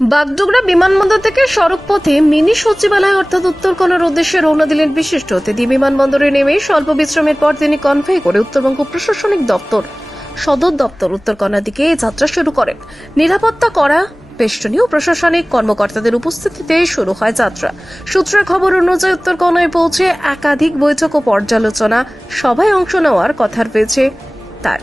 বাগডোগরা বিমানবন্দর থেকে সড়ক পথে মিনি সচিবালয় অর্থাৎ উত্তরকন্যার উদ্দেশ্যে রওনা দিলেন বিশিষ্ট অতিথি। বিমানবন্দরে নেমে স্বল্প বিশ্রামের পর তিনি কনভয় করে উত্তরবঙ্গ প্রশাসনিক দপ্তর সদর দপ্তর উত্তরকন্যার দিকে যাত্রা শুরু করেন। নিরাপত্তা করা বেষ্টনীয় প্রশাসনিক কর্মকর্তাদের উপস্থিতিতে শুরু হয় যাত্রা। সূত্রের খবর অনুযায়ী উত্তরকন্যায় পৌঁছে একাধিক বৈঠক ও পর্যালোচনা সভায় অংশ নেওয়ার কথা রয়েছে তার।